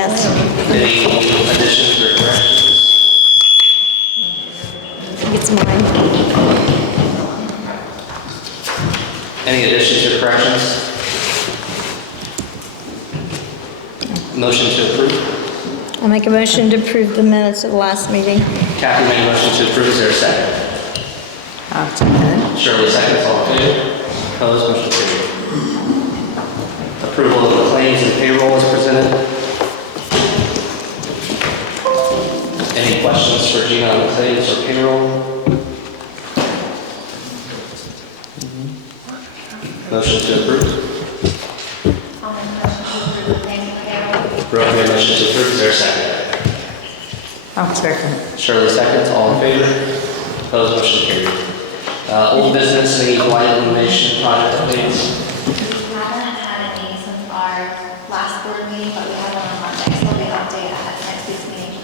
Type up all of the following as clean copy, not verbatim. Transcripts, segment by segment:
Yes. Any additions or corrections? I think it's mine. Any additions or corrections? Motion to approve. I'll make a motion to approve the minutes of the last meeting. Kathy made a motion to approve. Is there a second? I'll second. Shirley seconds. All in favor? Opposed? Motion carried. Approval of the claims and payroll is presented. Any questions for Gina on the claims or payroll? Motion to approve. I'll make a motion to approve the claims and payroll. Brooke made a motion to approve. Is there a second? I'll second. Shirley seconds. All in favor? Opposed? Motion carried. Old business, any blight elimination project updates? We haven't had any since our last board meeting, but we have one on Monday, so we'll update at next week's meeting.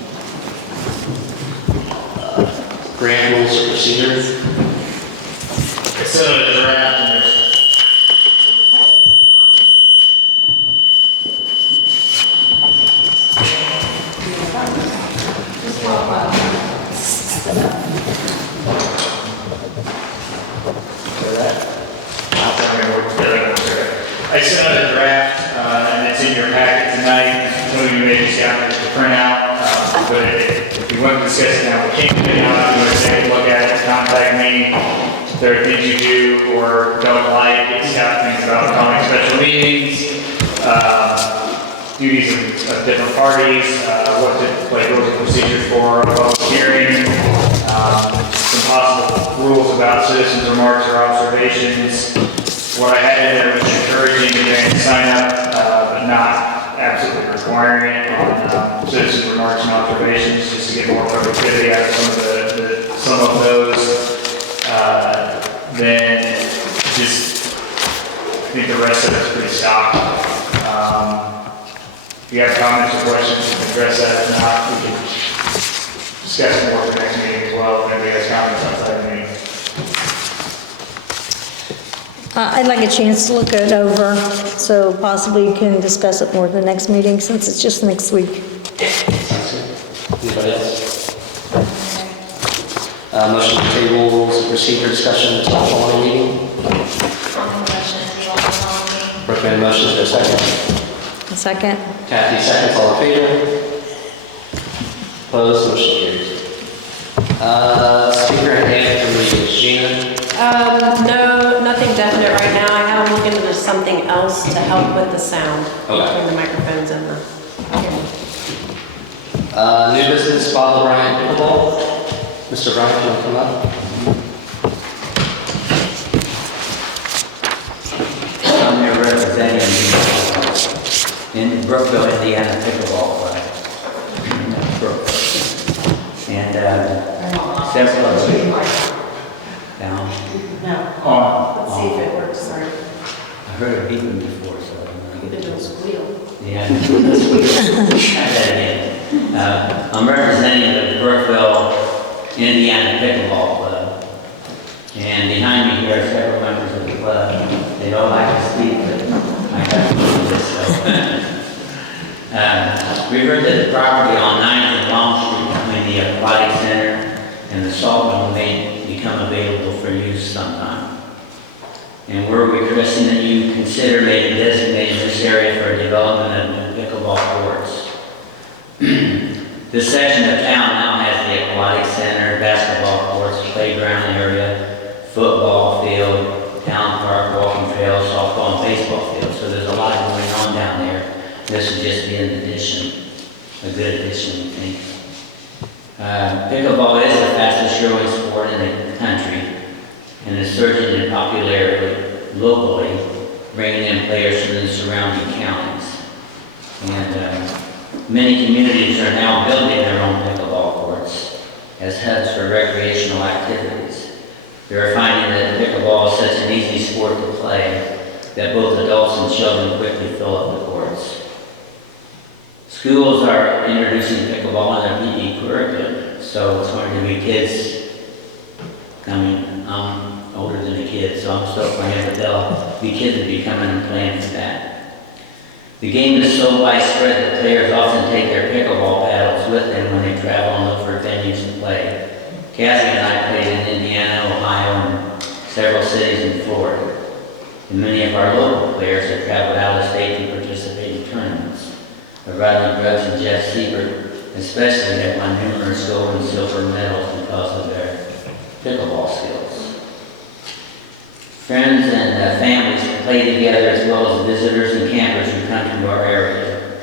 Grant rules of procedure. It's a draft and there's I sent out a draft, and it's in your packet tonight. Some of you may just have to print out, but if you want to discuss it now, we can't do it now. If you want to take a look at it, contact me. If there are things you do or don't like, it's got things about calling special meetings, duties of different parties, what the procedures for a public hearing, some possible rules about citizens' remarks or observations. What I had in there was encouraging you to sign up, but not absolutely requiring it on citizen remarks and observations, just to get more productivity out of some of those. Then just, I think the rest of it's pretty stock. If you have comments or questions, you can address that. If not, we can discuss more for the next meeting as well. If anybody has comments outside the meeting. I'd like a chance to look it over, so possibly you can discuss it more at the next meeting, since it's just next week. Anybody else? Motion to table rules of procedure discussion until the following meeting. I'll make a motion to table the following meeting. Brooke made a motion. Is there a second? A second. Kathy seconds. All in favor? Opposed? Motion carries. Speaker and hand for meetings. Gina? No, nothing definite right now. I have them looking into something else to help with the sound between the microphones and the. New business, Bob O'Brien Pickleball. Mr. O'Brien, can you come up? I'm here representing in Brookville, Indiana Pickleball Club. And several of you down. No. Let's see if it works. Sorry. I heard it beeping before, so I'm going to get It it. was squeal. Yeah. Try that again. I'm representing the Brookville, Indiana Pickleball Club. And behind me here are several members of the club. They don't like to speak, but I have to do this. So. We heard that the property on 9th and Long Street between the Aquatic Center and the salt mill may become available for use sometime. And we're requesting that you consider maybe designating this area for development of new pickleball courts. This section of town now has the Aquatic Center, basketball courts, playground area, football field, town park, walking trail, softball and baseball field. So there's a lot going on down there. This would just be an addition, a good addition, we think. Pickleball is the fastest growing sport in the country and is surging in popularity locally, bringing in players from the surrounding counties. And many communities are now building their own pickleball courts as hubs for recreational activities. They're finding that pickleball is such an easy sport to play that both adults and children quickly fill up the courts. Schools are introducing pickleball in their PE curriculum, so it's going to be kids coming. I'm older than the kids, so I'm still playing, but they'll be kids will be coming and playing for that. The game is so widespread that players often take their pickleball paddles with them when they travel and look for venues to play. Kathy and I played in Indiana, Ohio, and several cities in Florida. And many of our local players have traveled out of state to participate in tournaments. But Rodney Grubbs and Jeff Siebert especially have won numerous gold and silver medals because of their pickleball skills. Friends and families play together as well as visitors and campers who come to our area.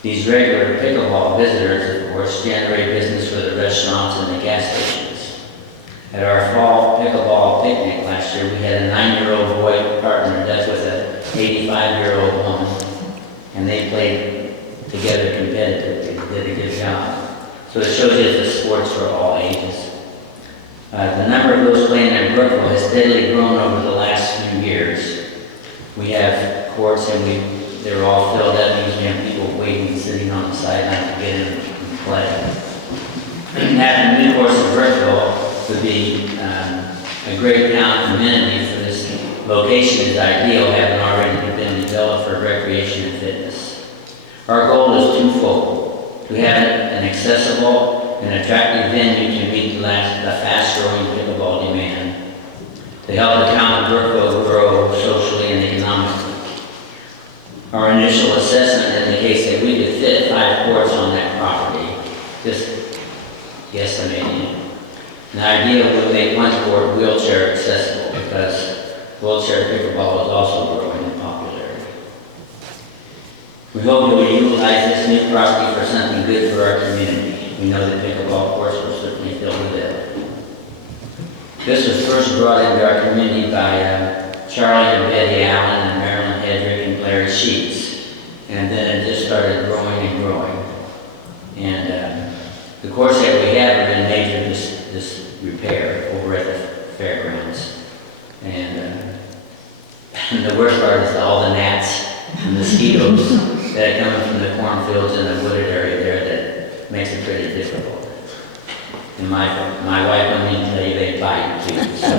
These regular pickleball visitors, of course, generate business for the restaurants and the gas stations. At our fall pickleball picnic last year, we had a 9-year-old boy partnered up with an 85-year-old woman, and they played together competitively. They did a good job. So it shows you that the sports for all ages. The number of those playing in Brookville has steadily grown over the last few years. We have courts and they're all filled up. Usually have people waiting, sitting on the sideline to get in and play. Having a new course in Brookville would be a great town amenity for this location is ideal, having already been developed for recreation and fitness. Our goal is twofold: to have an accessible and attractive venue to meet the fast-growing pickleball demand, to help the town of Brookville grow socially and economically. Our initial assessment indicates that we could fit 5 courts on that property, just guesstimating. The idea would make one court wheelchair accessible because wheelchair pickleball is also growing in popularity. We hope you will utilize this new property for something good for our community. We know that pickleball courts will certainly fill the bill. This was first brought into our community by Charlie and Betty Allen and Marilyn Hedrick and Larry Sheets. And then it just started growing and growing. And the courts that we have are in major disrepair over at the fairgrounds. And the worst part is all the gnats and mosquitoes that are coming from the cornfields and the wooded area there that makes it pretty difficult. And my wife wanted me to tell you they bite too. So it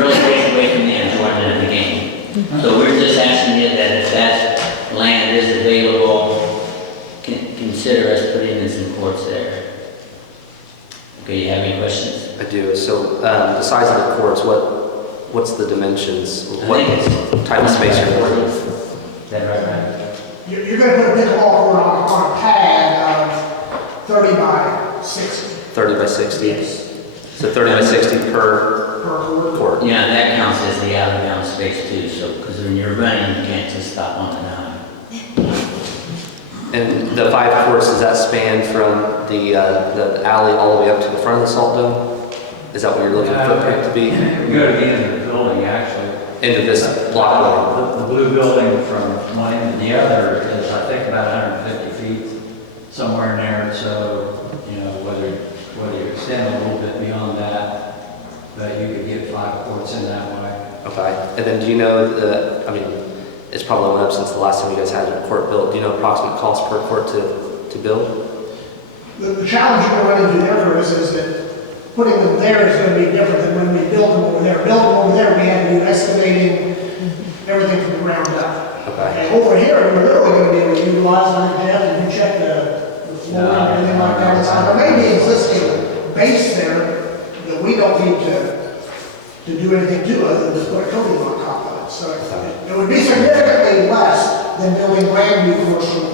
really takes away from the enjoyment of the game. So we're just asking you that if that land is available, consider us putting in some courts there. Okay, you have any questions? I do. So the size of the courts, what's the dimensions? What type of space you're looking for? Is that right, Ryan? You're going to put a pickleball court on a pad of 30 by 60. 30 by 60? Yes. So 30 by 60 per court? Yeah, that counts as the out of bounds space too, so, because when you're running, you can't just stop on the dime. And the 5 courts, does that span from the alley all the way up to the front of the salt dome? Is that what you're looking for it to be? We go to the end of the building, actually. Into this block? The blue building from one end to the other is, I think, about 150 feet, somewhere in there. So, you know, whether you extend a little bit beyond that, but you could get 5 courts in that way. Okay. And then do you know it's probably went up since the last time you guys had a court built. Do you know approximate cost per court to build? The challenge you're going to run into there for us is that putting them there is going to be different than when we build them over there. Build them over there, we had to do estimating everything from the ground up. Okay. And over here, we're literally going to be able to utilize, like Jeff, and you check the floor and everything like that. There may be existing base there that we don't need to do anything to other than just put a coating on top of it. So it would be significantly less than building brand new courts from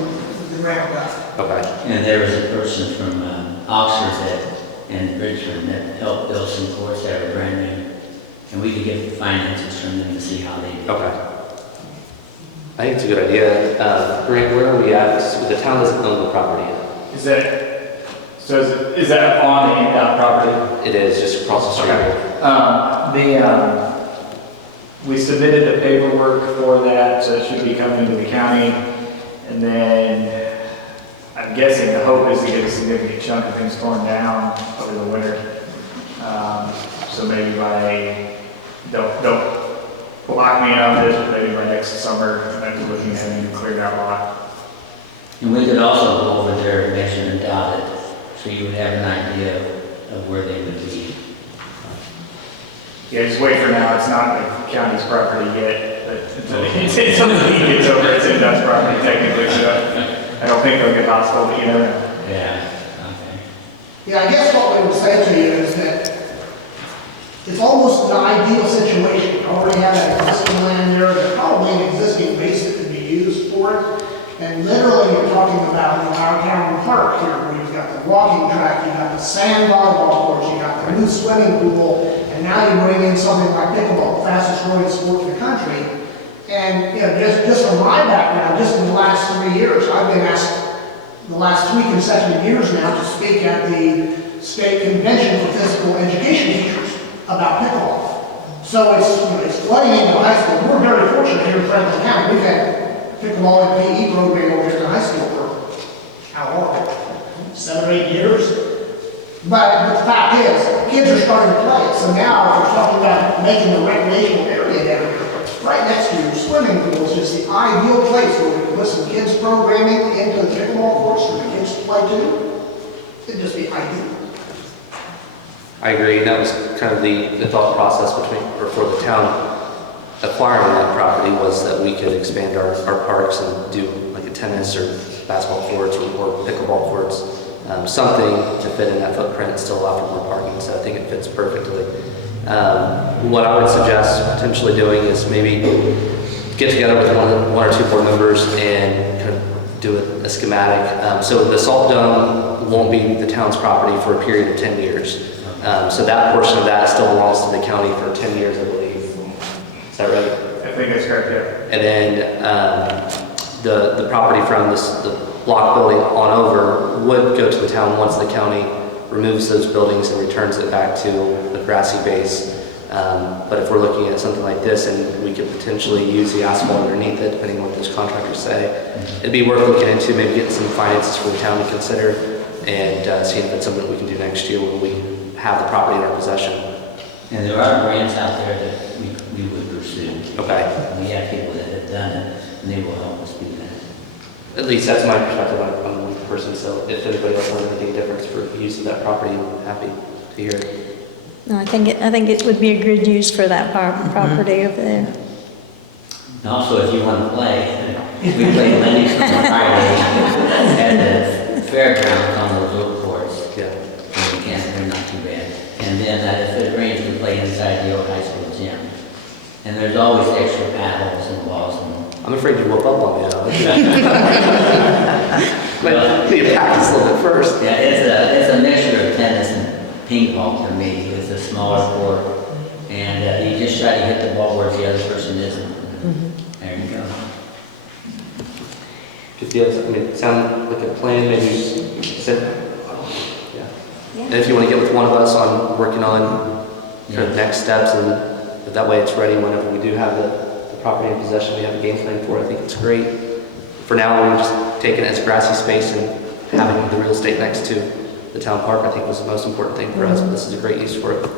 the ground up. Okay. And there was a person from Oxford and Richmond that helped build some courts that were brand new. And we could get finances from them to see how they did. Okay. I think it's a good idea. Grant, where are we at? The town doesn't own the property yet. Is that on the INDOT property? It is, just across the street. We submitted the paperwork for that, so it should be coming to the county. And then I'm guessing the hope is to get a significant chunk of things torn down over the winter. So maybe don't block me on this, but maybe by next summer, I'm looking at having to clear that lot. And we could also go over there and measure and dot it, so you would have an idea of where they would be. Yeah, just wait for now. It's not the county's property yet. until the league gets over, it's INDOT's property technically, so I don't think it'll get hostile, but you never know. Yeah, okay. Yeah, I guess what we would say to you is that it's almost an ideal situation. You already have that existing land there, there's probably an existing base that could be used for it. And literally, you're talking about, our town park here, where you've got the walking track, you've got the sand volleyball courts, you've got the new swimming pool, and now you bring in something like pickleball, the fastest growing sport in the country. And, just from my background, just in the last 3 years, I've been asked the last 3 consecutive years now to speak at the state convention for physical education teachers about pickleball. So it's flooding into high school. We're very fortunate here in Franklin County. We've had pickleball and PE program over here in high school for how long? 7 or 8 years. But the fact is, kids are starting to play it. So now, if we're talking about making a recreational area down here, right next to your swimming pool is just the ideal place where we can put some kids programming into the pickleball courts for the kids to play too. It'd just be ideal. I agree, and that was kind of the thought process for the town acquiring that property, was that we could expand our parks and do like a tennis or basketball courts or pickleball courts, something to fit in that footprint and still allow for more parking, so I think it fits perfectly. What I would suggest potentially doing is maybe get together with one or two board members and kind of do a schematic. So the salt dome won't be the town's property for a period of 10 years. So that portion of that still belongs to the county for 10 years, I believe. Is that right? I think that's correct, yeah. And then the property from the block building on over would go to the town once the county removes those buildings and returns it back to the grassy base. But if we're looking at something like this and we could potentially use the asphalt underneath it, depending on what those contractors say, it'd be worth looking into, maybe getting some finances for the town to consider and seeing if it's something we can do next year when we have the property in our possession. And there are grants out there that we would pursue. Okay. We have people that have done it, and they will help us do that. At least that's my perspective. I'm one person, so if anybody else has anything different for use of that property, I'm happy to hear it. No, I think it would be a good use for that property over there. And also, if you want to play, we play Lennox on Friday at the fairgrounds on those little courts. Yeah. And we can't, they're not too bad. And then if it rains, we play inside the old high school gym. And there's always extra paddles and balls. I'm afraid you whoop up on me, though. But you need to practice a little bit first. Yeah, it's a mixture of tennis and ping pong for me. It's a smaller court. And you just try to hit the ball where the other person isn't. There you go. If you have, it sound like a plan, maybe sit. Yeah. And if you want to get with one of us on working on kind of next steps, and that way it's ready whenever we do have the property in possession, we have a game plan for it. I think it's great. For now, we're just taking it as grassy space and having the real estate next to the town park, I think was the most important thing for us, but this is a great use for it.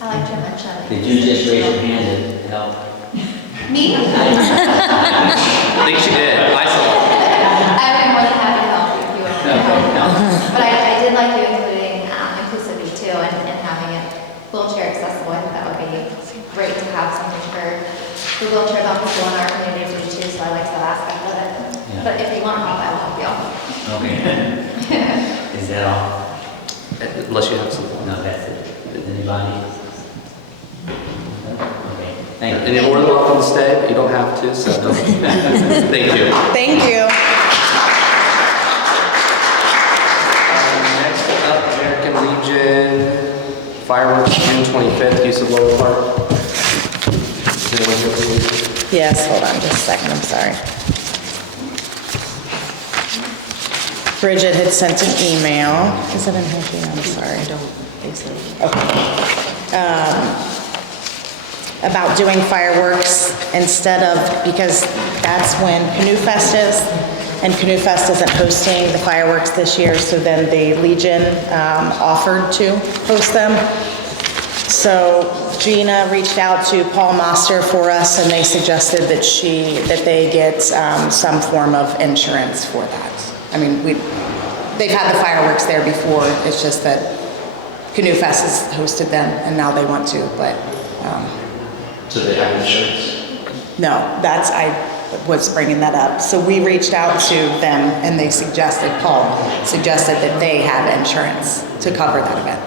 I like to mention. Did you just raise your hand and help? Me? I think she did. I saw it. I would be more than happy to help you if you want to help. But I did like you including inclusivity too and having it wheelchair accessible. I think that would be great to have something for wheelchair bound people in our community too, so I like that aspect of it. Yeah. But if you want help, I will help you. Okay. Is that all? Unless you have something. No, that's it. Anybody? Okay, thank you. And you're more than welcome to stay, but you don't have to, so thank you. Thank you. Next up, American Legion, fireworks, June 25th, use of Lower Park. Is anyone here for the Legion? Yes, hold on just a second, I'm sorry. Bridget had sent an email. Is it in her email? I'm sorry. I don't think so. Okay. About doing fireworks instead of, because that's when Canoe Fest is, and Canoe Fest isn't hosting the fireworks this year, so then the Legion offered to host them. So Gina reached out to Paul Moster for us, and they suggested that they get some form of insurance for that. I mean, they've had the fireworks there before, it's just that Canoe Fest has hosted them, and now they want to, but... So they have insurance? No, I was bringing that up. So we reached out to them and they Paul suggested that they have insurance to cover that event.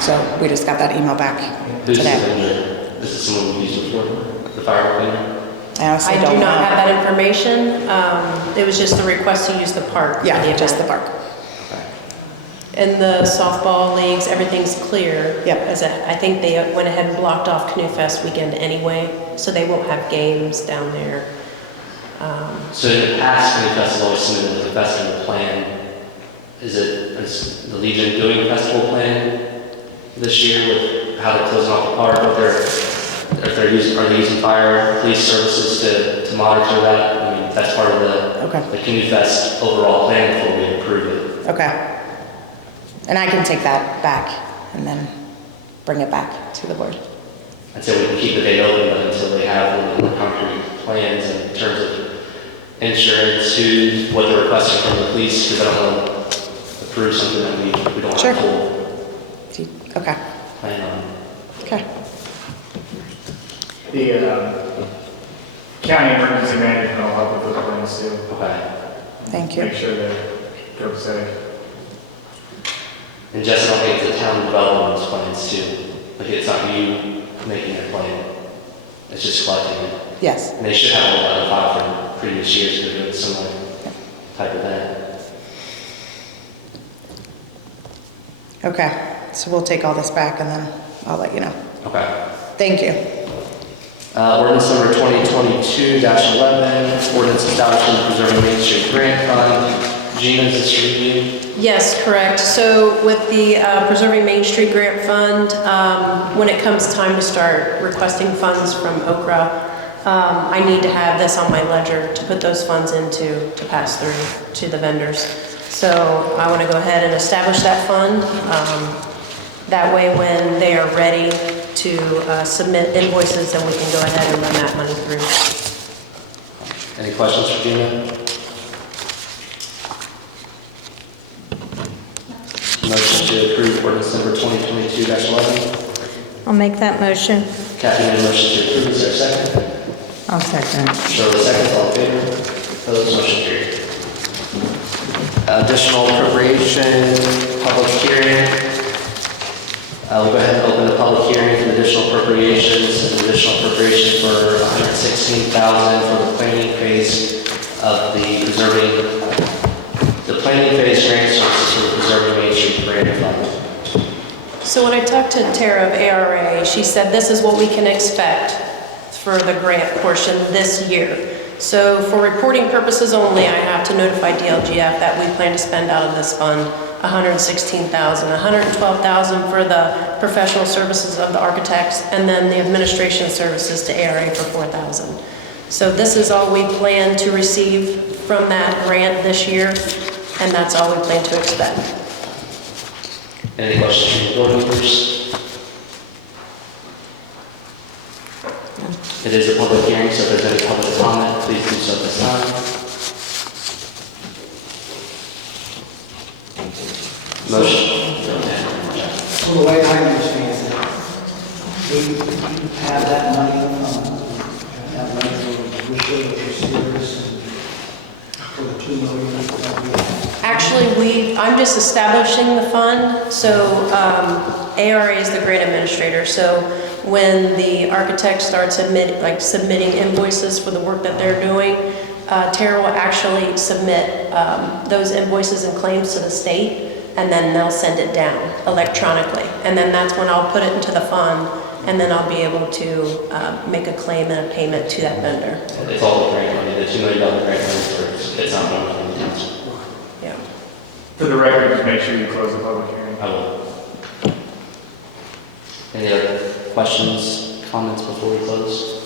So we just got that email back Who's the today. vendor? Is it someone we used before? The firework vendor? I honestly I don't do not know. have that information. It was just the request to use the park. for the Yeah, just the event. park. In the softball leagues, everything's clear. Yep. As I think they went ahead and blocked off Canoe Fest weekend anyway, so they won't have games down there. So in the past, when the festival always submitted the festival plan, is the Legion doing a festival plan this year with how they're closing off the park? Are they using fire, police services to monitor that? I mean, that's part of Okay. the Canoe Fest overall plan before we approve it. Okay. And I can take that back and then bring it back to the board. I'd say we can keep the date open but until they have a little more concrete plans in terms of insurance, what they're requesting from the police, because I don't want to approve something that we don't Sure. have a full Okay. plan on. Okay. The county emergency management will help with those plans too. Okay. Thank you. Make sure they're copacetic. And Jess, I don't think the town developing those plans too. Like it's not you making a plan. It's just collecting it. Yes. And they should have a lot of file from previous years to do a similar type of event. Okay. So we'll take all this back and then I'll let you know. Okay. Thank you. Ordinance number 2022-11, ordinance establishing the Preserving Main Street Grant Fund. Gina, is this for you? Yes, correct. So with the Preserving Main Street Grant Fund, when it comes time to start requesting funds from Okra, I need to have this on my ledger to put those funds into to pass through to the vendors. So I want to go ahead and establish that fund. That way when they are ready to submit invoices, then we can go ahead and run that money through. Any questions for Gina? Motion to approve ordinance number 2022-11. I'll make that motion. Kathy made a motion to approve. Is there a second? I'll second. Shirley seconds. All in favor? Opposed? Motion carried. Additional appropriation, public hearing. We'll go ahead and open the public hearing for additional appropriations. An additional appropriation for $116,000 for the planning phase of the planning phase grant services for the Preserving Main Street Grant Fund. So when I talked to Tara of ARA, she said this is what we can expect for the grant portion this year. So for reporting purposes only, I have to notify DLGF that we plan to spend out of this fund $116,000, $112,000 for the professional services of the architects, and then the administration services to ARA for $4,000. So this is all we plan to receive from that grant this year, and that's all we plan to expect. Any questions from the board members? It is a public hearing, so if there's any public comment, please do so at this time. Motion. So the way I understand it, we have that money that money for the Shires for the 2 million that we have. Actually, I'm just establishing the fund, so ARA is the grant administrator, so when the architects start submitting invoices for the work that they're doing, Tara will actually submit those invoices and claims to the state, and then they'll send it down electronically. And then that's when I'll put it into the fund, and then I'll be able to make a claim and a payment to that vendor. It's all the grant money, the $2 million grant money, it's not money from the council. Yeah. For the record, just make sure you close the public hearing. I will. Any other questions, comments before we close?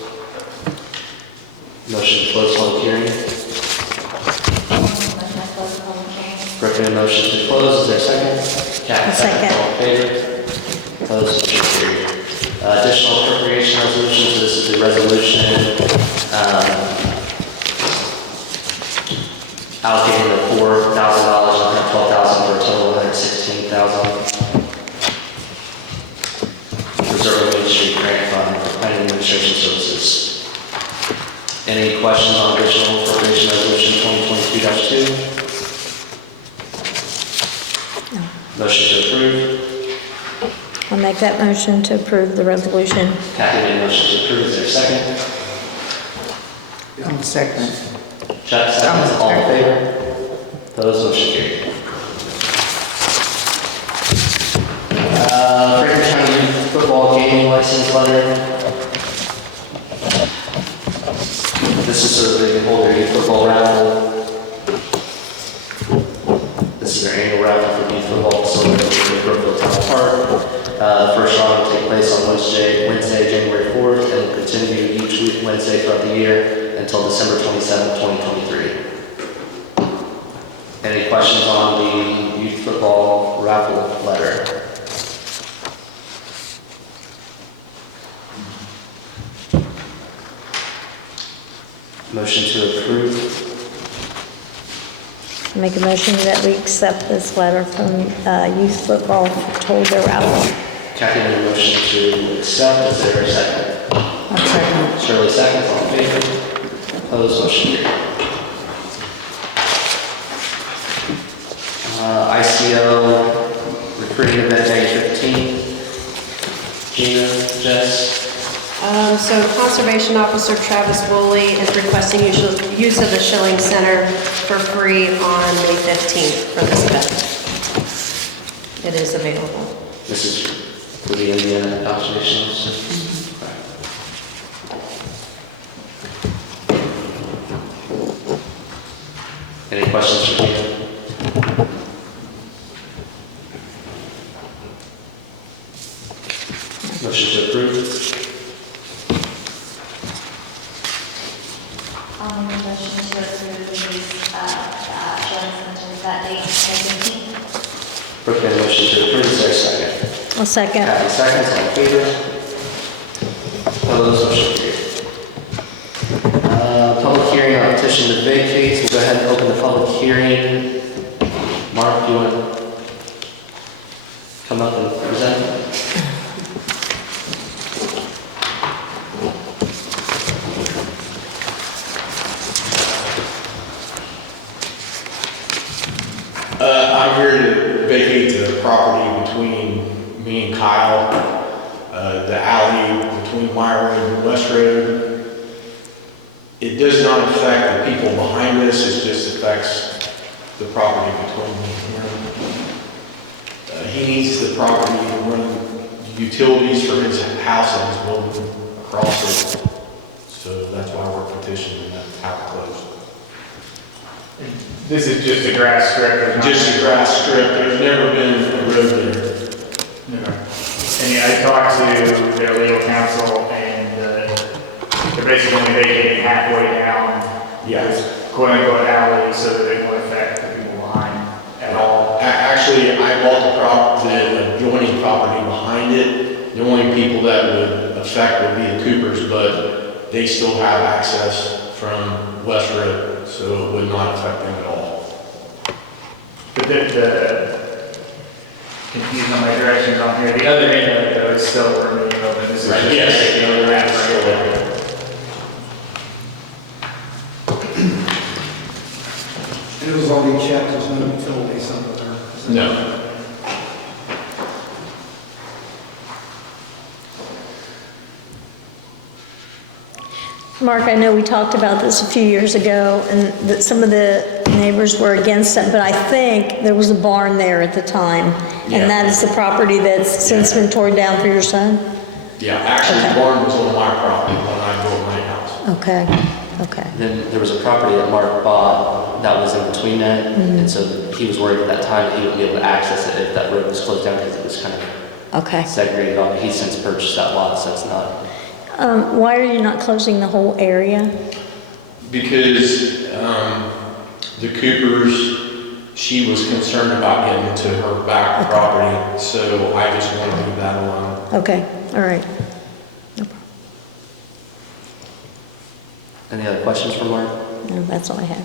Motion to close public hearing. Recommend motion to close. Is there a second? Kathy, Second. All in favor? Opposed? Motion carried. Additional appropriation resolution. So this is the resolution allocating the $4,000, $112,000 for a total of $116,000. Preserving Main Street Grant Fund for planning administration services. Any questions on additional appropriation resolution 2022-2? Motion to approve. I'll make that motion to approve the resolution. Kathy made a motion to approve. Is there a second? I'm second. Chuck, seconds. All in favor? Opposed? Motion carried. Franklin County Youth Football Gaming License Letter. This is so that they can hold their youth football raffle. This is their annual raffle for youth football facility in Brookville Town Park. The first round will take place on Wednesday, January 4th, and will continue each week Wednesday throughout the year until December 27th, 2023. Any questions on the youth football raffle letter? Motion to approve. Make a motion that we accept this letter from youth football to hold their raffle. Kathy made a motion to accept. Is there a second? I'm second. Shirley seconds. All in favor? Opposed? Motion carried. ICO recruiting event May 15th. Gina, Jess. So Conservation Officer Travis Wooley is requesting use of the Schilling Center for free on May 15th for this event. It is available. This is for the Indiana Conservation Officer. Any questions for me? Motion to approve. I'll make a motion to approve the use of Shilling Center that date, May 15th. Brooke made a motion to approve. Is there a second? I'll second. Kathy seconds. All in favor? Opposed? Motion carried. Public hearing on petition to vacate. We'll go ahead and open the public hearing. Mark, do you want to come up and present? I'm here to vacate the property between me and Kyle, the alley between Meyer Road and West Road. It does not affect the people behind us, it just affects the property between me and him. He needs the property to run utilities for his house and his building across it. So that's why we're petitioning that have it closed. This is just a grass strip. Just a grass strip, there's never been a road there. And yeah, I talked to their legal counsel and they're basically only vacating halfway down. Yes. This quote unquote alley so that it won't affect the people behind at all. Actually, I bought the adjoining property behind it. The only people that would affect would be the Coopers, but they still have access from West Road, so it would not affect them at all. But the confused on my directions on here, the other end of it though is still remaining open. This is Right, just yes, the other half is still there. And it was already checked, there's no utilities under there. No. Mark, I know we talked about this a few years ago, and that some of the neighbors were against it, but I think there was a barn there at the time. Yeah. And that is the property that's since been torn down for your son? Yeah, actually, the Okay. barn was on my property when I built my house. Okay, okay. Then there was a property that Mark bought that was in between that, and so he was worried at that time that he wouldn't be able to access it if that road was closed down because it was kind of Okay. segregated off. He's since purchased that lot, so it's not. Why are you not closing the whole area? Because the Coopers, she was concerned about getting into her back property, so I just want to leave that alone. Okay, all right. No problem. Any other questions for Mark? No, that's all I have.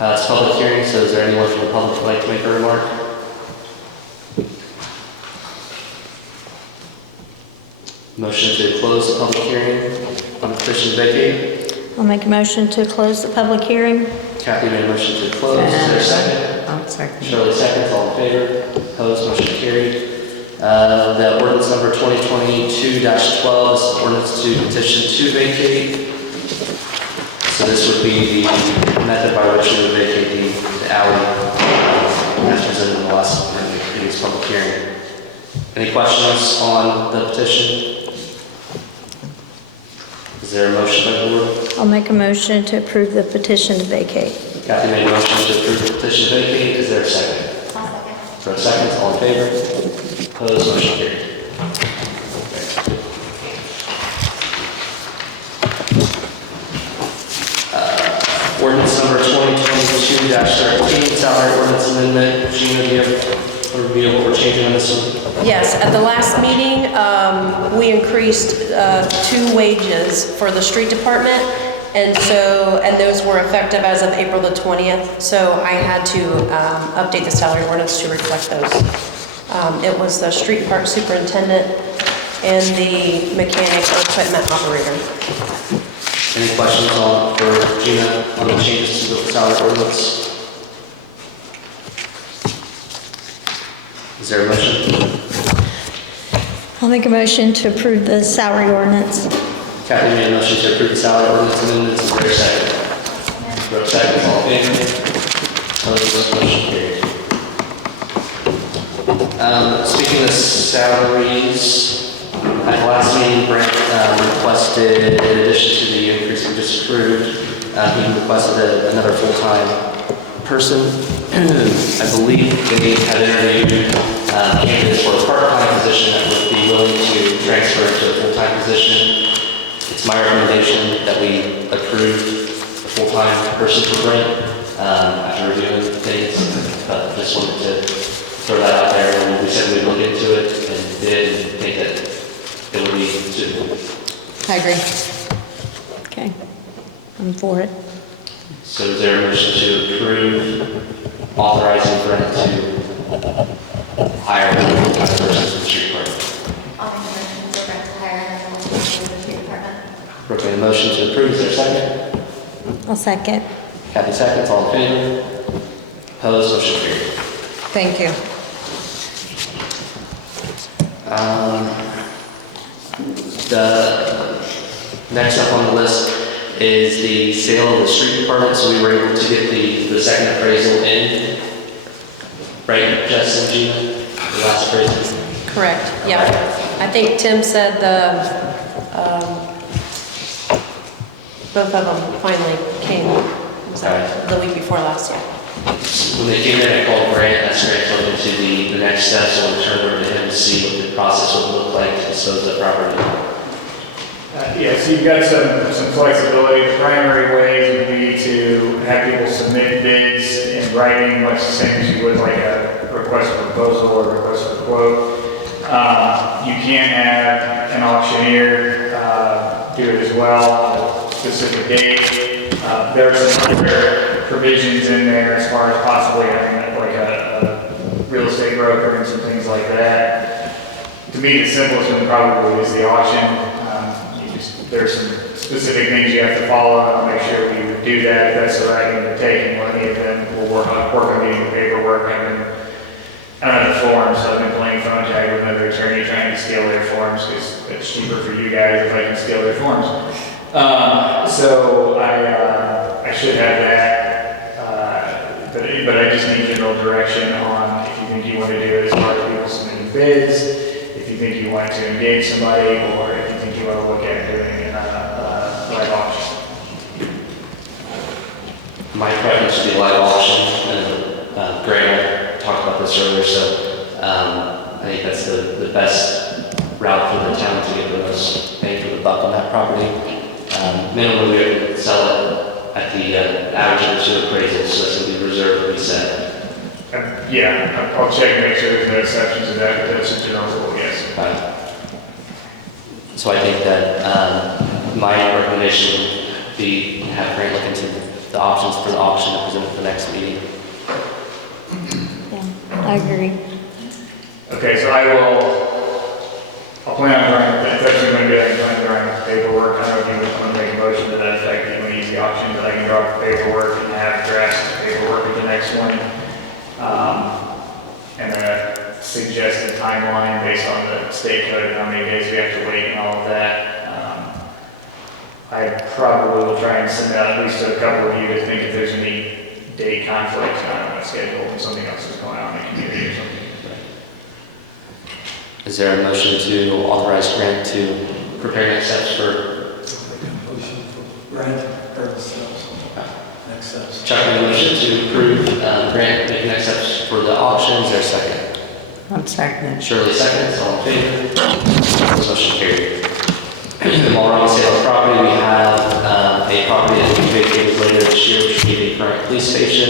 It's a public hearing, so is there anyone from the public who'd like to make a remark? Motion to close the public hearing on the petition to vacate. I'll make a motion to close the public hearing. Kathy made a motion to close, is there a second? I'll second. Shirley seconds, all in favor? Opposed, motion carried. The ordinance number 2022-12 is ordinance to petition to vacate. So this would be the method by which we would vacate the alley as presented in the last previous public hearing. Any questions on the petition? Is there a motion by the board? I'll make a motion to approve the petition to vacate. Kathy made a motion to approve the petition to vacate. Is there a second? I'll second. For a second, all in favor? Opposed, motion carried. Ordinance number 2022-13, salary ordinance amendment. Gina, do you have a review of what we're changing on this one? Yes, at the last meeting, we increased 2 wages for the street department, and those were effective as of April the 20th, so I had to update the salary ordinance to reflect those. It was the street park superintendent and the mechanic or equipment operator. Any questions for Gina on the changes to the salary ordinance? Is there a motion? I'll make a motion to approve the salary ordinance. Kathy made a motion to approve the salary ordinance amendments. Is there a second? For a second, all in favor? Opposed, motion carried. Speaking of salaries, at the last meeting, Brent requested, in addition to the increase we just approved, he requested another full-time person. I believe they had interviewed candidates for a part-time position that would be willing to transfer to a full-time position. It's my recommendation that we approve a full-time person for Brent after reviewing things. Just wanted to throw that out there. And we said we'd look into it and did think that it would be suitable. I agree. Okay, I'm for it. So is there a motion to approve authorizing Brent to hire a full-time person for the street department? I'll make a motion to Brent to hire and then we'll go to the street department. Brooke made a motion to approve. Is there a second? I'll second. Kathy seconds. All in favor? Opposed? Motion carried. Thank you. The next up on the list is the sale of the street department. So we were able to get the second appraisal in, right, Jess and Gina? The last appraisal? Correct, yeah. I think Tim said both of them finally came, was that the week before last, yeah. When they came in, I called Grant, and asked Grant to look into the next steps, so we'll turn over to him to see what the process would look like to dispose of the property. Yeah, so you've got some flexibility. The primary ways would be to have people submit bids in writing, much the same as you would like a request for proposal or request for quote. You can have an auctioneer do it as well, on a specific date. There are some other provisions in there as far as possibly having like a real estate broker and some things like that. To me, the simplest one probably is the auction. There's some specific things you have to follow, and I'll make sure we do that. If that's the right thing to take, and any of them, we'll work on getting the paperwork. I don't have the forms, so I've been playing phone tag with another attorney trying to steal their forms, because it's cheaper for you guys if I can steal their forms. So I should have that, but I just need general direction on if you think you want to do it as far as people submitting bids, if you think you want to engage somebody, or if you think you want to look at doing it in a live auction. My preference would be live auction, and Grant talked about this earlier, so I think that's the best route for the town to get the most bang for the buck on that property. Minimum, we would sell it at the average of the 2 appraisals, so that's going to be reserved to be set. Yeah, I'll check and make sure there's no exceptions to that, but that's a general rule, yes. So I think that my recommendation would be have Grant look into the options for the auction and present for the next meeting. Yeah, I agree. Okay, so I'll plan on drawing, if that's what you're going to do, I can plan on drawing the paperwork. I don't know if you want to make a motion to that effect, you the auction, but I can draw up the paperwork and have drafts of paperwork at the next one. And then a suggested timeline based on the state code and how many days we have to wait and all of that. I probably will try and send out at least to a couple of you to think if there's any date conflicts, not on my schedule, and something else is going on in the community or something. Is there a motion to authorize Grant to prepare next steps for? Grant, next steps. Chuck made a motion to approve Grant making next steps for the auction. Is there a second? I'm second. Shirley seconds. All in favor? Motion carried. While we're on sale of property, we have a property that will be vacated later this year, which will be the current police station.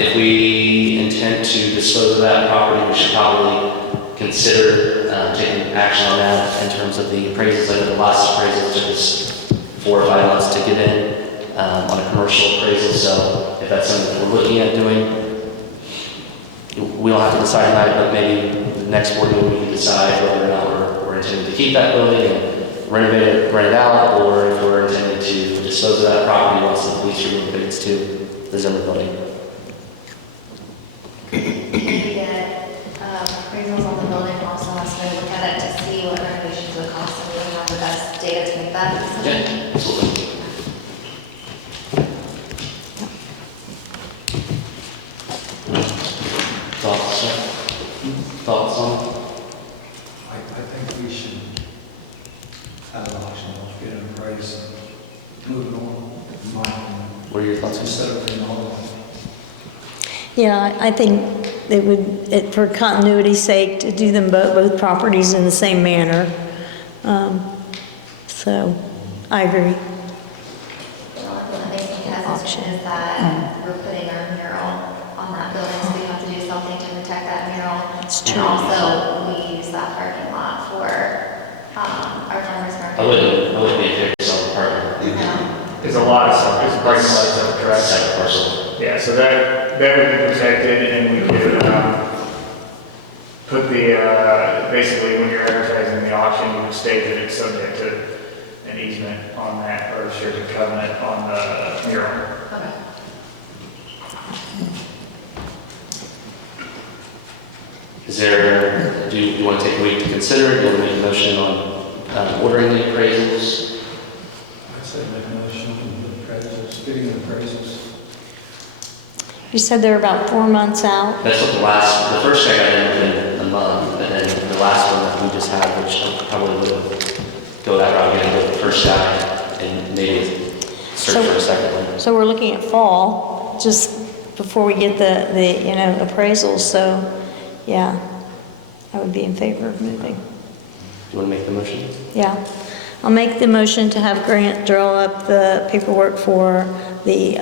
If we intend to dispose of that property, we should probably consider taking action on that in terms of the appraisals. I know the last appraisal took us 4 or 5 months to get in on a commercial appraisal, so if that's something that we're looking at doing, we don't have to decide tonight, but maybe the next board meeting we can decide whether or not we're intending to keep that building and renovate it, rent it out, or if we're intending to dispose of that property once the police relocates to the Zimmer building. We get appraisals on the building, also has to look at it to see what renovations would cost, and we would have the best data to make that decision. Yeah, absolutely. Thoughts on? I think we should have an auction, get an appraisal, move it on, in my opinion, What are your thoughts? instead of being all. Yeah, I think it would, for continuity's sake, to do them both properties in the same manner. So, I agree. The only thing that makes me hesitant is that we're putting our mural on that building, so we have to do something to protect that mural. It's true. And also, we use that parking lot for our farmers market. I wouldn't be a fixed on the partner. There's a lot of stuff, there's parking lots of correct. Second parcel. Yeah, so that would be protected, and we could put the, basically, when you're advertising the auction, you would state that it's subject to an easement on that, or a covenant on the mural. Okay. Is there, do you want to take a week to consider it? Do you want to make a motion on ordering the appraisals? I'd say make a motion on the appraisals, getting the appraisals. You said they're about 4 months out. That's what the first guy got in a month, and then the last one that we just had, which probably would go that route again, go the first guy, and maybe search for a second one. So we're looking at fall, just before we get the appraisals, so, yeah, I would be in favor of moving. Do you want to make the motion? Yeah. I'll make the motion to have Grant draw up the paperwork for the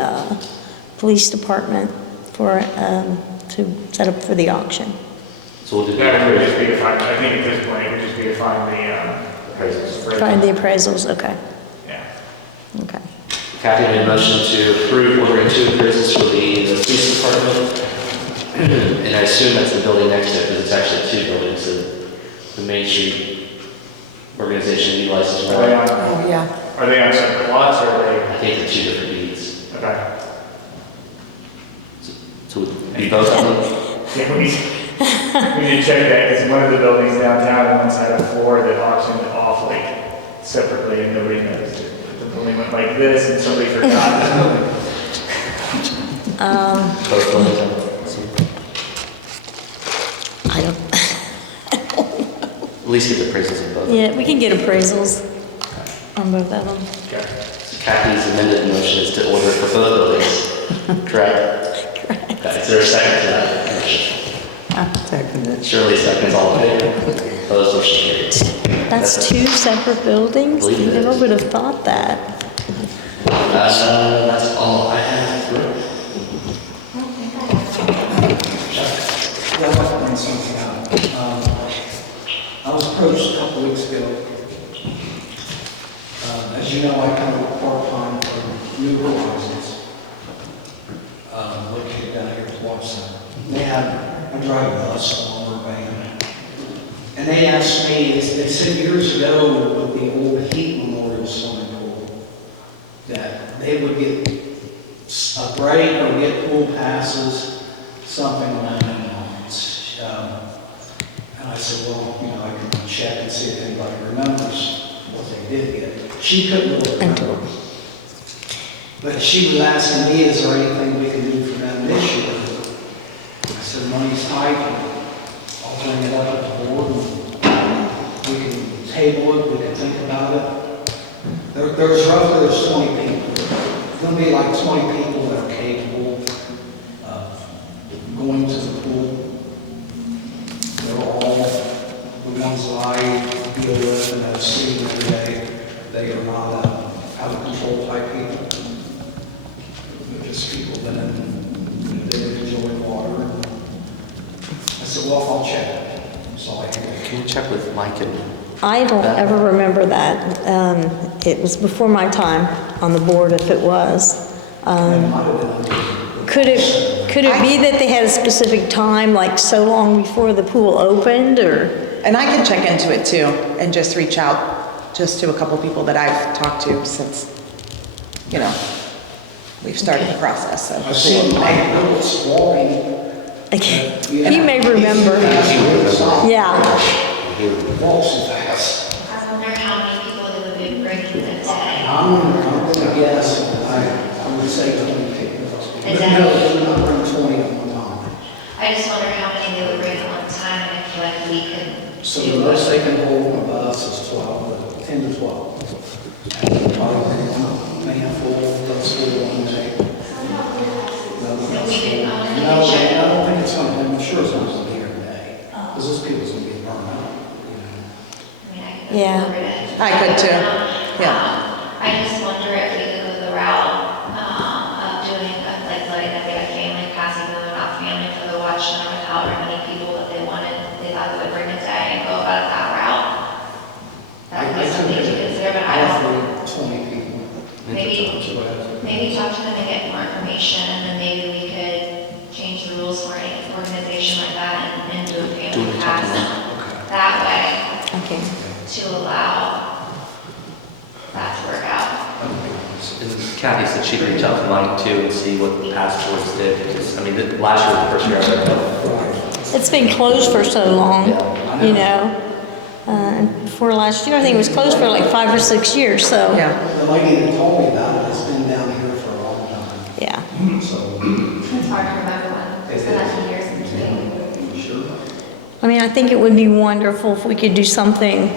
police department to set up for the auction. So we'll do That would the just be to find, I think at this point, it would just be to find the appraisals. Find the appraisals, okay, Yeah. okay. Kathy made a motion to approve ordering 2 appraisals for the police department. And I assume that's the building next to it, because it's actually 2 buildings. The Main Street organization utilizes Are they one. on, yeah. are they on separate lots, or are I think they're 2 different deeds. they, okay. So we both of them? Yeah, we need to check that, because one of the buildings downtown once had a floor that auctioned off like separately, and nobody noticed it. But the building went like this, and somebody forgot. Both buildings. I don't, At least get the appraisals of both. yeah, we can get appraisals on both of them. Okay. Kathy's amended motion is to order for both buildings. Correct? Okay, is there a second to that motion? Second it. Shirley seconds, all in favor. Opposed, motion carried. That's 2 separate buildings? Believe it Never is. would have thought that. That's all I have. Yeah, I'd like to bring something out. I was approached a couple weeks ago. As you know, I come up part-time for new horizons, located down here at the Water Center. They had a drive bus, a lumber van, and they asked me, they said years ago with the old heat memorial swimming pool, that they would get a break or get pool passes, something along those lines. And I said, well, you know, I can check and see if anybody remembers what they did get. She couldn't really remember. But she was asking me, is there anything we can do for them this year? I said, money's tight. I'll bring it up at the board and we can table it, we can think about it. There's 20 people. It's going to be like 20 people that are capable of going to the pool. They're all the ones that I deal with and have seen every day. They are not out of control type people. They're just people that they enjoy water. I said, well, I'll check. So I Can you check with Mike and? I don't ever remember that. It was before my time on the board, if it was. Could it be that they had a specific time, like so long before the pool opened, or? And I can check into it too, and just reach out just to a couple people that I've talked to since, you know, we've started the process, so. I've seen Mike Lewis walking. Okay. He may remember. Yeah. He walks fast. I wonder how many people they would be bringing them today. I'm gonna guess, I would say 20 people. Is But that- no, they're not bring 20 at one time. I just wonder how many they would bring at one time, and I feel like we could So do the it. most they can hold on a bus is 12, 10 to 12. And probably one man full, bus full one day. Another bus we didn't full. know. No, I don't think it's gonna, I'm sure it's not gonna be here today. Because those people's gonna get burned out, you know. I mean, I could Yeah. look over it. I could too. Yeah. I just wonder if we could go the route of doing, like, letting them get a family, passing them out family for the watch, no matter however many people that they wanted, they thought they would bring a day and go about it that route. That would be something to consider, but I don't, Roughly 20 people. maybe talk to them and get more information, and then maybe we could change the rules for any organization like that and do a family pass that way Okay. to allow that to work out. And Kathy said she'd reach out to Mike too and see what the past boards did, because, I mean, last year was the first year I ever. It's been closed for so long, you know. Before last year, I think it was closed for like 5 or 6 years, so. Yeah. The lady that told me about it has been down here for a long time. Yeah. So, It's hard to remember when, it's been that many years in between. sure. I mean, I think it would be wonderful if we could do something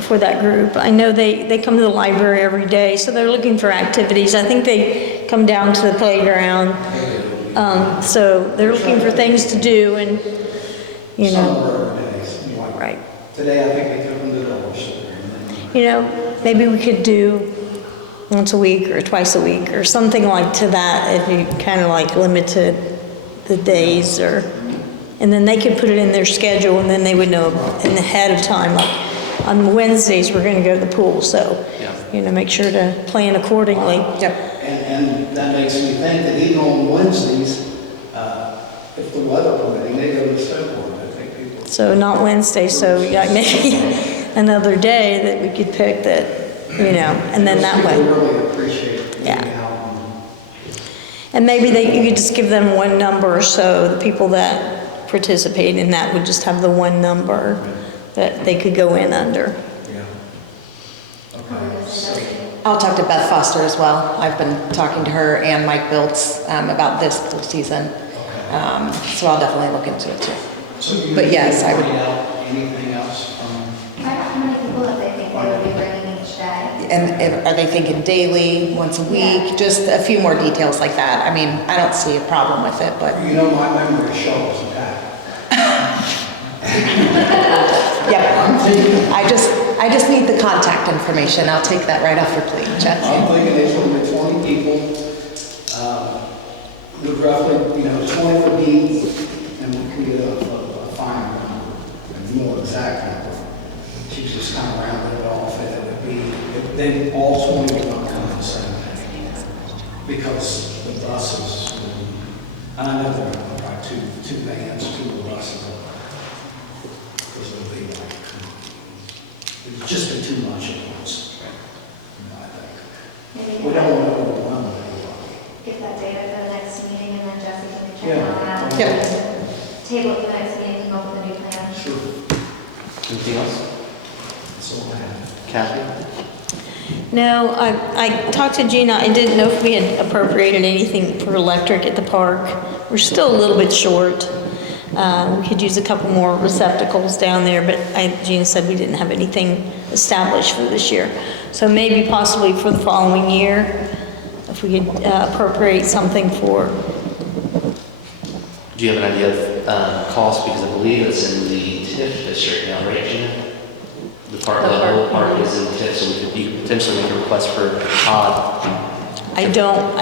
for that group. I know they come to the library every day, so they're looking for activities. I think they come down to the playground. So they're looking for things to do and, you Some know, were every day. Like right. today, I think they took them to the dollar store. You know, maybe we could do once a week or twice a week or something like to that if you kind of like limited the days or, and then they could put it in their schedule and then they would know in ahead of time, like on Wednesdays, we're going to go to the pool. So, you know, make sure to plan accordingly. Yep. And that makes me think that even on Wednesdays, if the weather permitting, they go to the snowboard. I think people. So not Wednesday, so yeah, maybe another day that we could pick that, you know, and then that way. People really appreciate being Yeah. out. And maybe you could just give them one number, so the people that participate in that would just have the one number that they could go in under. Yeah. Okay. I'll talk to Beth Foster as well. I've been talking to her and Mike Biltz about this pool season. So I'll definitely look into it too. So you But yes, I would- find out anything else from? How many people that they think they would be bringing each day? And are they thinking daily, once a week? Just a few more details like that. I mean, I don't see a problem with it, but You know, my memory shows that. yep. I just need the contact information. I'll take that right off your plate, Jeff. I'm thinking there's going to be 20 people, would roughly, 20 would be, and we can get a fine number, and more exact number. She's just kind of rounded it off, and it would be, if they all 20 would not come in the same day. Because the buses, and I know they're going to buy two vans, two buses. Because it would be like, it'd just be too much at once. I think. We don't want to overwhelm them. that data for the next meeting, and then Jesse can check Yeah. on that. Yep. Table it for the next meeting, come up with a new plan. Anything else? That's all I have. Kathy? No, I talked to Gina, I didn't know if we had appropriated anything for electric at the park. We're still a little bit short. We could use a couple more receptacles down there, but Gina said we didn't have anything established for this year. So maybe possibly for the following year, if we could appropriate something for, Do you have an idea of cost? Because I believe it's in the TIF district now, right, Gina? The whole park is in TIF, so you could potentially make a request for COD. I don't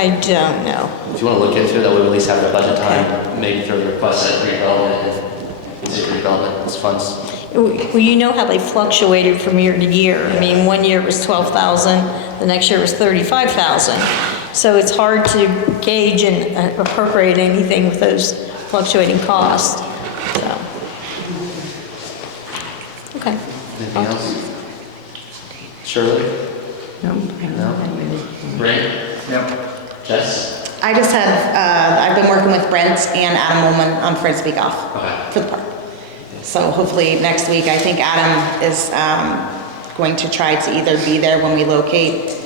know. If you want to look into it, that way we at least have the budget time, maybe throw the request at redevelopment and consider redevelopment as funds. Well, you know how they fluctuated from year to year. I mean, one year it was 12,000, the next year it was 35,000. So it's hard to gauge and appropriate anything with those fluctuating costs, so. Okay. Anything else? Shirley? No. Ray? Yep. Jess? I just had, I've been working with Brent and Adam Woolman on Frisbee Golf Okay. for the park. So hopefully next week, I think Adam is going to try to either be there when we locate,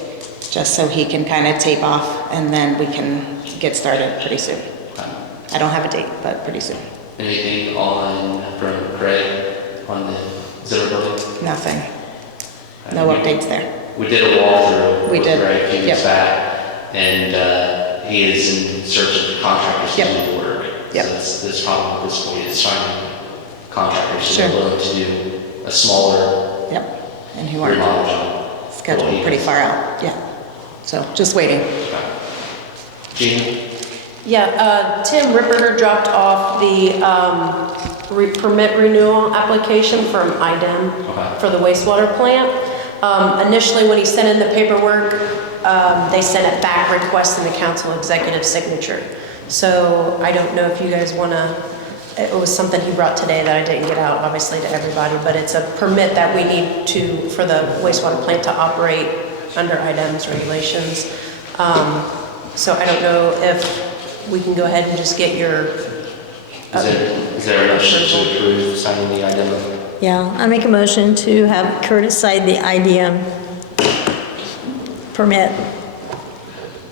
just so he can kind of tape off, and then we can get started pretty soon. I don't have a date, but pretty soon. Anything from Craig on the Zimmer building? Nothing. No updates there. We did a walkthrough We with did. Craig a few weeks Yep. back, and he is in search of contractors to Yep. do the work. Yep. So this problem at this point is finding contractors who Sure. are willing to do a smaller Yep. And who aren't remodel job. scheduled pretty far out. Yeah. So just waiting. Gina? Yeah, Tim Ripperter dropped off the permit renewal application from IDEM Okay. for the wastewater plant. Initially, when he sent in the paperwork, they sent it back requesting the council executive signature. So I don't know if you guys want to, it was something he brought today that I didn't get out, obviously, to everybody, but it's a permit that we need to, for the wastewater plant to operate under IDEM's regulations. So I don't know if we can go ahead and just get your. Is there a motion to approve signing the item? Yeah, I make a motion to have Curtis sign the IDM permit.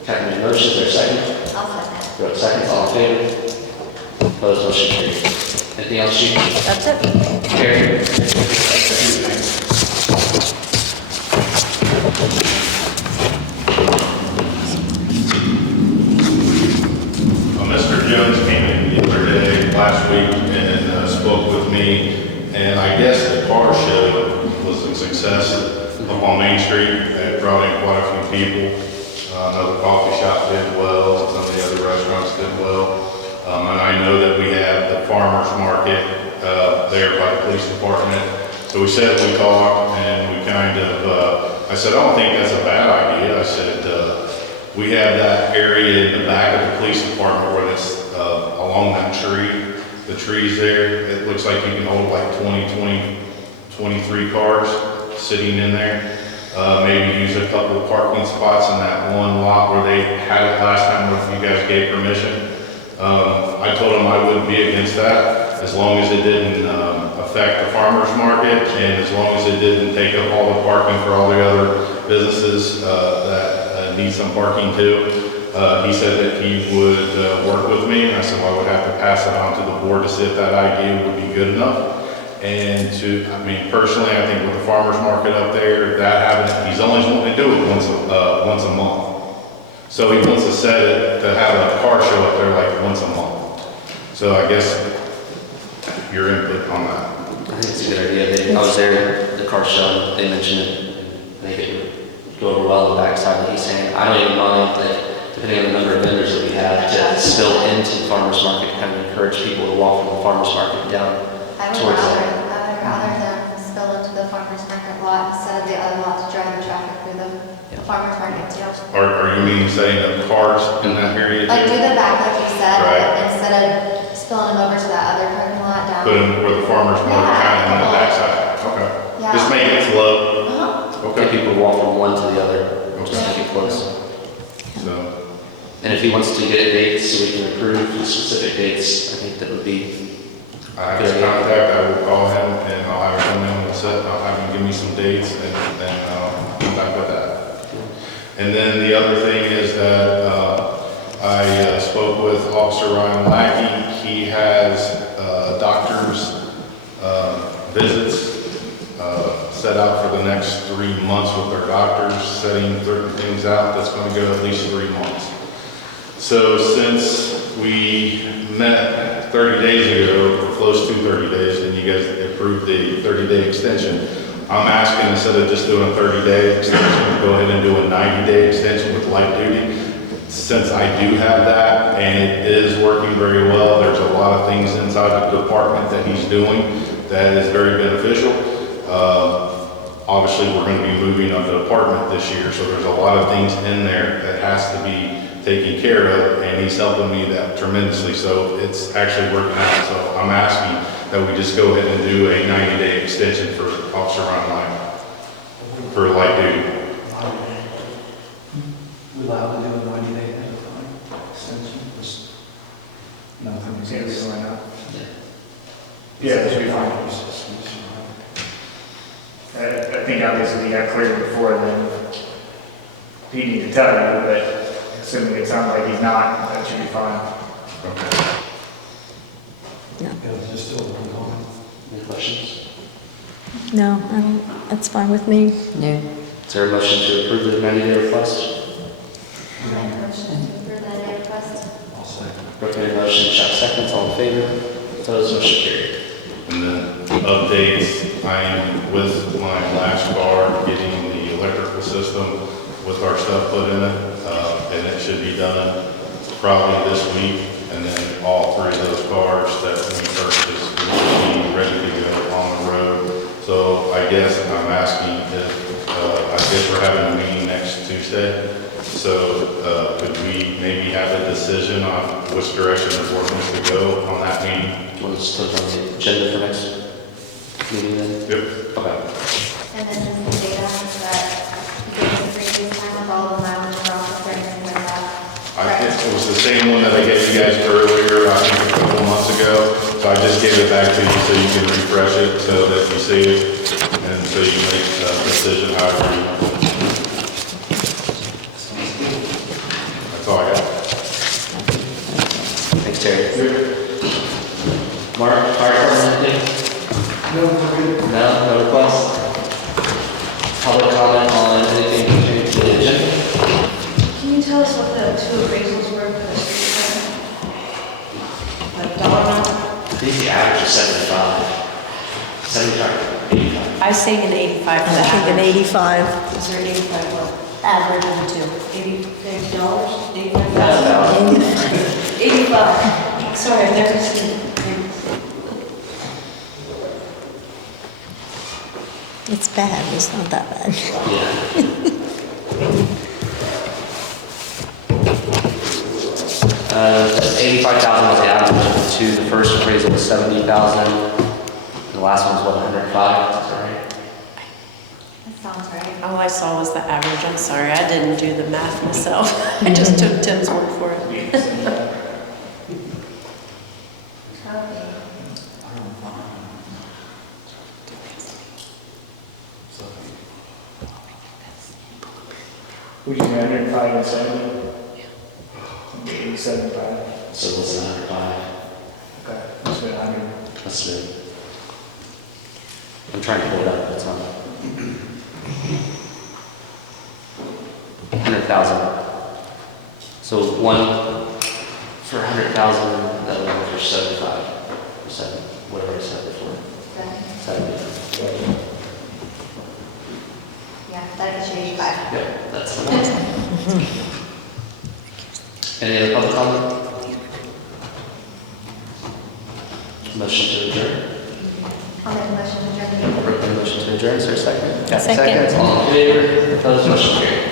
Kathy made a motion, is there a second? I'll second. Do I have a second, all in favor? Opposed, motion carried. Anything else, Gina? That's it. Carrie? Mr. Jones came in the other day, last week, and spoke with me, and I guess the car show was a success up on Main Street. It brought in quite a few people. Another coffee shop did well, some of the other restaurants did well. And I know that we have the farmer's market there by the police department. So we said we talked, and we kind of, I said, I don't think that's a bad idea. I said, we have that area in the back of the police department where it's along that tree, the trees there. It looks like you can hold like 23 cars sitting in there. Maybe use a couple of parking spots in that one lot where they had it last time if you guys gave permission. I told them I wouldn't be against that as long as it didn't affect the farmer's market and as long as it didn't take up all the parking for all the other businesses that need some parking too. He said that he would work with me, and I said, well, I would have to pass it on to the board to see if that idea would be good enough. And I mean, personally, I think with the farmer's market up there, that having, he's only wanting to do it once a month. So he wants to set it to have a car show up there like once a month. So I guess your input on that. I think it's a good idea. I was there, the car show, they mentioned it. I think it would go over well on the backside, like he's saying. I don't even mind, like, depending on the number of vendors that we have, to spill into the farmer's market, to kind of encourage people to walk from the farmer's market down I would towards rather, that. them spill into the farmer's market lot instead of the other lot to drive the traffic through the farmer's market too. Are you mean setting up cars in that area? Like do the back like you said, Right. instead of spilling them over to that other parking lot down. Put them where the farmer's market kind of in the backside. Okay. Yeah. Just make it flow. Uh-huh. Get Okay. people to walk from one to the other, just make it close. So, And if he wants to get dates so we can approve specific dates, I think that would be, I have his contact, I will call him and I'll have him come in and set, I'll have him give me some dates and then I'll come back with that. And then the other thing is that, I spoke with Officer Ryan Lackey. He has, doctor's, visits, set out for the next 3 months with their doctors, setting certain things out that's gonna go at least 3 months. So since we met 30 days ago, or close to 30 days, and you guys approved the 30-day extension, I'm asking instead of just doing a 30-day extension, go ahead and do a 90-day extension with light duty. Since I do have that, and it is working very well, there's a lot of things inside the department that he's doing that is very beneficial. Obviously, we're gonna be moving up the apartment this year, so there's a lot of things in there that has to be taken care of, and he's helping me that tremendously, so it's actually working out. So I'm asking that we just go ahead and do a 90-day extension for Officer Ron Light, for light duty. We allowed to do a 90-day extension? Nothing. Yeah, we why not? Yeah, that should be fine. I think obviously we got clear before then. He need to tell you, but assuming it sounds like he's not, that should be fine. Just still going. any questions? No, I don't, that's fine with me. Is there a motion to approve the 90-day request? I make a motion to approve that day request. I'll second. Brooke made a motion, Chuck seconds, all in favor? Opposed, motion carried. And then updates, I am with my last car getting the electrical system with our stuff put in it, and it should be done probably this week. And then all 3 of those cars that we purchased will be ready to go on the road. So I guess I'm asking if, I guess we're having a meeting next Tuesday. So could we maybe have a decision on which direction the board wants to go on that meeting? Do you want us to put it on the agenda for next meeting then? Yep. Okay. And then just the data that you gave us the previous time with all the mileage for officer and things like that. I think it was the same one that I gave you guys earlier, I think a couple of months ago. So I just gave it back to you so you can refresh it so that you see it and so you can make a decision however you want. That's all I got. Thanks, Terry. Mark, fire department, anything? No requests? Public comment on anything pertaining to the agenda? Can you tell us what the 2 appraisals were for the street department? Like dollar amount? I think the average is 75, 85. I say an 85 for I the think an average. 85. Is there an 85 what? Average of the 2? $80? $85,000? 85. Sorry, I've never seen it. It's bad, it's not that bad. Yeah. 85,000 was the average of the 2. The first appraisal was 70,000. The last one was what, 105? Is that right? That sounds right. All I saw was the average, I'm sorry, I didn't do the math myself. I just took Tim's word for it. Would you say 105 and 70? 87.5. So it was 105. Okay, let's do 100. That's good. I'm trying to pull it up, it's not. 100,000. So one for 100,000, that would be for 75, or 7, whatever I said before. 70. Yeah, that gets you 85. Yeah, that's the one. Any other public comment? Motion to adjourn. I'll make a motion to adjourn the meeting. Motion to adjourn, is there a second? Second. All in favor? Opposed, motion carried.